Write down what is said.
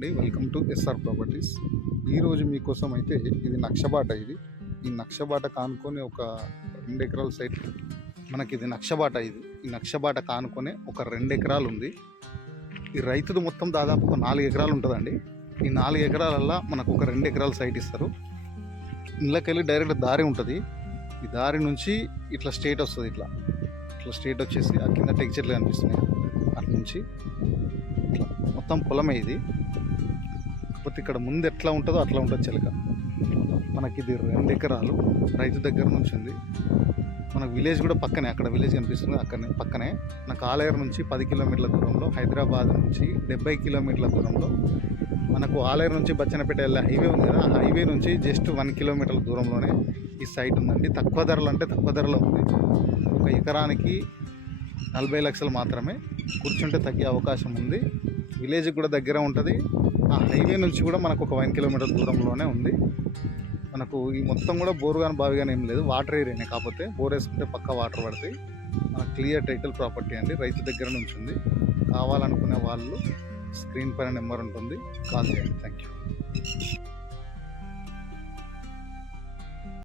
అండి. Welcome to SR properties. ఈరోజు మీకోసం అయితే ఇది నక్షబాట. ఈ నక్షబాట కానుకొని ఒక 2 ఎకరాల సైట్ మనకి ఇది నక్షబాట. ఈ నక్షబాట కానుకొని ఒక 2 ఎకరాలు ఉంది. ఈ రైతుది మొత్తం దాదాపు ఒక 4 ఎకరాలు ఉంటుందండి. ఈ 4 ఎకరాలల్లో మనకు ఒక 2 ఎకరాల సైట్ ఇస్తారు. ఇళ్ళకెళ్ళి డైరెక్ట్ దారి ఉంటుంది. ఈ దారి నుంచి ఇట్లా స్ట్రేట్ వస్తుంది. ఇట్లా స్ట్రేట్ వచ్చేసి ఆ కింద టెక్ చెట్లు కనిపిస్తున్నాయి. అటు నుంచి ఇట్లా మొత్తం పొలమే ఇది. కాకపోతే ఇక్కడ ముందు ఎట్లా ఉంటుందో అట్లా ఉంటుంది చిలక. మనకి ఇది 2 ఎకరాలు రైతు దగ్గర నుంచి ఉంది. మనకు విలేజ్ కూడా పక్కనే, అక్కడ విలేజ్ కనిపిస్తుంది పక్కనే. మనకు ఆలయం నుంచి 10 కిలోమీటర్ల దూరంలో, హైదరాబాద్ నుంచి 70 కిలోమీటర్ల దూరంలో, మనకు ఆలయం నుంచి బచ్చన్నపేట వెళ్ళే హైవే ఉంది కదా, ఆ హైవే నుంచి జస్ట్ 1 కిలోమీటర్ల దూరంలోనే ఈ సైట్ ఉందండి. తక్కువ ధరలు అంటే తక్కువ ధరలో ఉంది. ఒక ఎకరానికి 40 లక్షలు మాత్రమే. కూర్చుంటే తగ్గే అవకాశం ఉంది. విలేజ్ కూడా దగ్గర ఉంటుంది. ఆ హైవే నుంచి కూడా మనకు ఒక 1 కిలోమీటర్ దూరంలోనే ఉంది. మనకు ఈ మొత్తం కూడా బోర్ కానీ బావి కానీ ఏం లేదు, వాటర్ ఏరియానే. కాకపోతే బోర్ వేసుకుంటే పక్కా వాటర్ పడతాయి. మనకు క్లియర్ టైటిల్ ప్రాపర్టీ అండి, రైతు దగ్గర నుంచి ఉంది. కావాలనుకునే వాళ్ళు స్క్రీన్ పైన నెంబర్ ఉంటుంది, కాల్ చేయండి. Thank you.